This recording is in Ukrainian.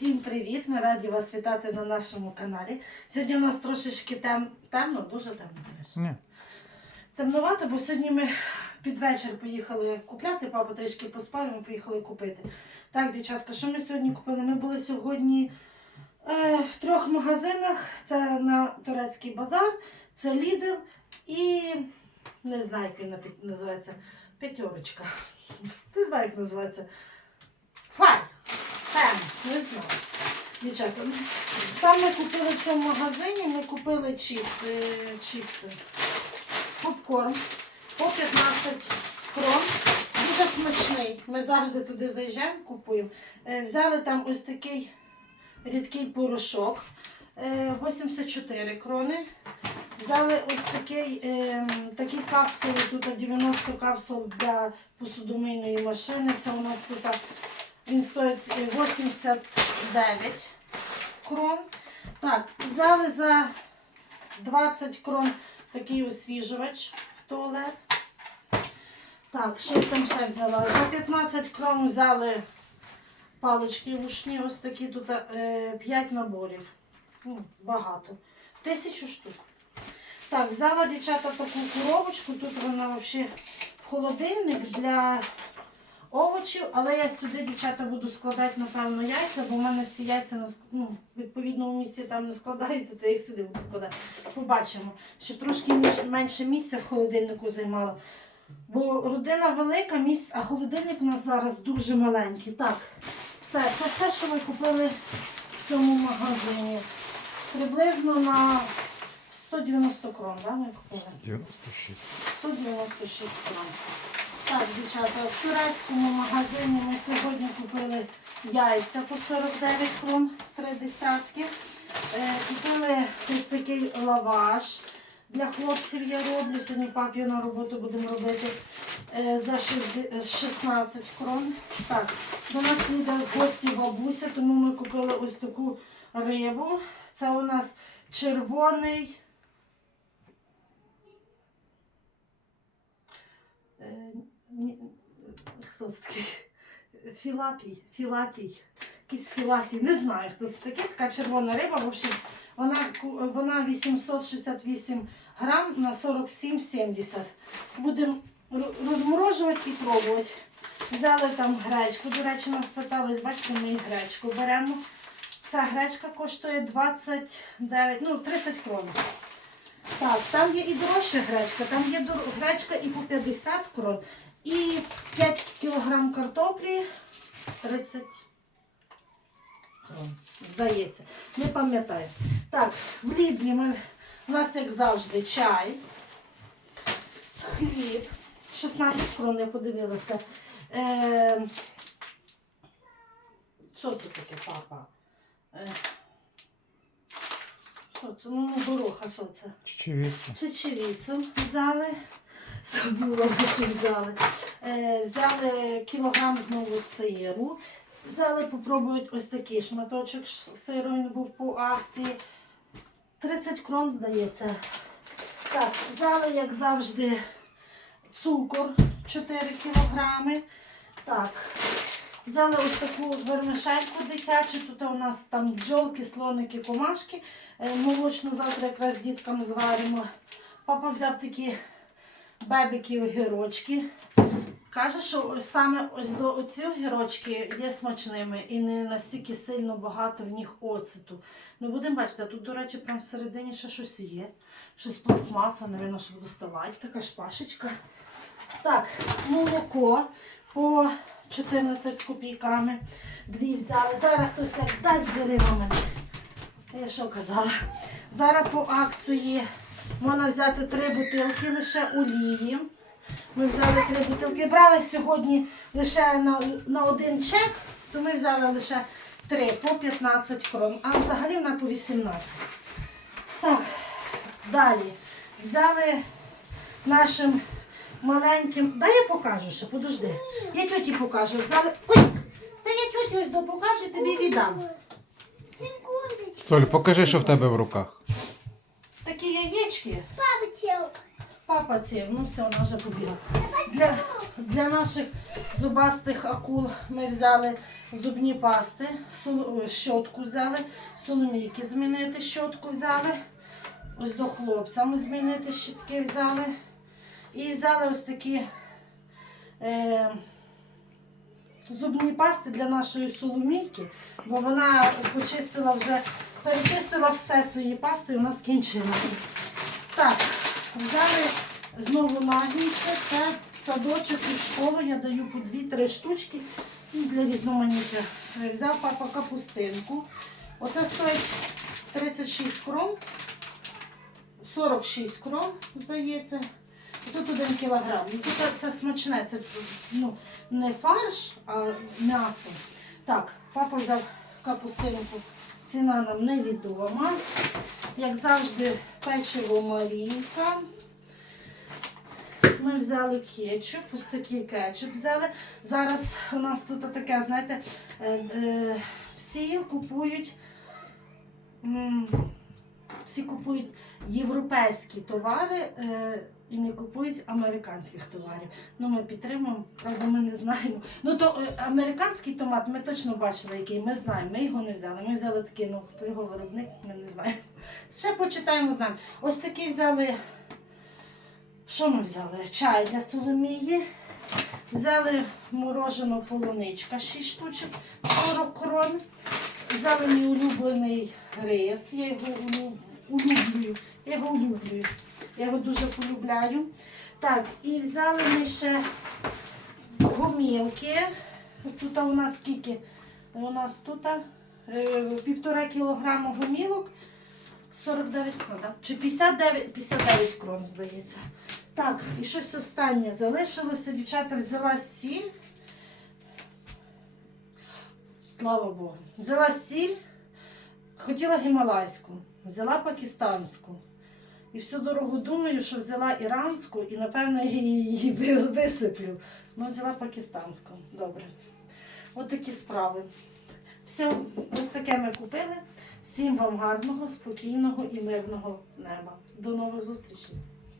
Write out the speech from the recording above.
Всім привіт! Ми раді вас вітати на нашому каналі. Сьогодні у нас трошечки тем... темно, дуже темно Ні. Темновато, бо сьогодні ми під вечір поїхали купляти, папа трішки поспав, і ми поїхали купити. Так, дівчатка, що ми сьогодні купили? Ми були сьогодні е, в трьох магазинах. Це на турецький базар, це Lidl і не знаю, як він називається. П'ятерочка. Не знаю, як називається. Дівчата, там ми купили в цьому магазині, ми купили чіп, е, чіпси, попкорн по 15 крон. Дуже смачний. Ми завжди туди заїжджаємо, купуємо. Е, Взяли там ось такий рідкий порошок. е, 84 крони. Взяли ось такий, е, такі капсули, тут 90 капсул для посудомийної машини. Це у нас тут він стоїть е, 89 крон. Так, взяли за 20 крон такий освіжувач в туалет. Так, що там ще взяла? За 15 крон взяли палички вушні, ось такі тут е, 5 наборів. Ну, багато. Тисячу штук. Так, взяла дівчата таку коробочку, тут вона взагалі в холодильник для овочів, але я сюди, дівчата, буду складати, напевно, яйця, бо в мене всі яйця на ну, в відповідному місці там не складаються, то я їх сюди буду складати. Побачимо. Ще трошки менше місця в холодильнику займало. Бо родина велика, місць, а холодильник у нас зараз дуже маленький. Так, все, це все, що ми купили в цьому магазині. Приблизно на 190 крон, да, ми купили? 96. 196 крон. Так, дівчата, в турецькому магазині ми сьогодні купили яйця по 49 крон, три десятки. Е, купили ось такий лаваш. Для хлопців я роблю. Сьогодні папі на роботу будемо робити е, за 16 крон. Так, до нас їде в гості бабуся, тому ми купили ось таку рибу. Це у нас червоний. Хто це такий? Філапій, філатій, якийсь філатій, не знаю, хто це такий, така червона риба. В общем, вона, вона 868 грам на 47,70. Будемо розморожувати і пробувати. Взяли там гречку. До речі, нас питались, бачите, ми і гречку беремо. Ця гречка коштує 29, ну 30 крон. Так, там є і дорожча гречка, там є гречка і по 50 крон, і 5 кілограм картоплі 30 крон. Здається, не пам'ятаю. Так, в Лідлі ми, у нас, як завжди, чай, хліб, 16 крон, я подивилася. Е, що це таке, папа? Е, що це? Ну, гороха, що це? Чечевица. Чечевицю взяли. Забула вже, що взяли. Е, взяли кілограм знову сиру. Взяли попробувати ось такий шматочок сиру, він був по акції. 30 крон, здається. Так, взяли, як завжди, цукор 4 кілограми. Так. Взяли ось таку вермишельку дитячу. Тут у нас там бджолки, слоники, комашки. Е, Молочну завтра якраз діткам зваримо. Папа взяв такі бебики огірочки. Каже, що саме ось до оці огірочки є смачними і не настільки сильно багато в них оцету. Ми будемо бачити, тут, до речі, прям всередині ще щось є. Щось пластмаса, напевно, щоб доставати. Така шпашечка. Так, молоко по 14 з копійками. Дві взяли. Зараз хтось як дасть мене. Я що казала? Зараз по акції можна взяти три бутилки лише олії. Ми взяли три бутилки. Брали сьогодні лише на, на один чек, то ми взяли лише три по 15 крон, а взагалі вона по 18. Так, далі. Взяли нашим маленьким. Дай я покажу ще, подожди. Я тьоті покажу. Взяли. Ой! Та я тьоті ось допокажу, тобі віддам. Соль, покажи, що в тебе в руках. Яєчки. Папа, Папа ці, ну все, вона вже побігла. Для, для наших зубастих акул ми взяли зубні пасти, сол- щотку взяли, соломійки змінити щотку взяли. Ось до хлопцям змінити щітки взяли. І взяли ось такі е, зубні пасти для нашої соломійки, бо вона почистила вже, перечистила все свої пасти і у нас скінчилося. Так, взяли знову нагінці, це садочок і школу я даю по 2-3 штучки для різноманіття. Взяв папа капустинку. Оце стоїть 36 крон, 46 крон, здається. Тут один кілограм. І тут це смачне, це ну, не фарш, а м'ясо. Так, папа взяв капустинку. Ціна нам невідома. Як завжди, печиво Марійка. Ми взяли кетчуп, ось такий кетчуп взяли. Зараз у нас тут таке, знаєте, е, е, всі купують. Всі купують європейські товари е, і не купують американських товарів. Ну, ми підтримуємо, правда, ми не знаємо. Ну, то е, американський томат ми точно бачили, який ми знаємо. Ми його не взяли. Ми взяли такий, ну, хто його виробник, ми не знаємо. Ще почитаємо, знаємо. Ось такий взяли. Що ми взяли? Чай для Соломії. Взяли морожену полуничка 6 штучок, 40 крон. Взяли мій улюблений рис. Я його улю- улюблюю. Я його улюблюю. Я його дуже полюбляю. Так, і взяли ми ще гомілки. Тут у нас скільки? У нас тут е, півтора кілограма гомілок. 49 крон, так? Чи 59, 59 крон, здається. Так, і щось останнє залишилося. Дівчата взяла сіль. Слава Богу. Взяла сіль, хотіла гімалайську, взяла пакистанську. І всю дорогу думаю, що взяла іранську і, напевно, її висиплю. Ну, взяла пакистанську. Добре. От такі справи. Все, ось таке ми купили. Всім вам гарного, спокійного і мирного неба. До нових зустрічей!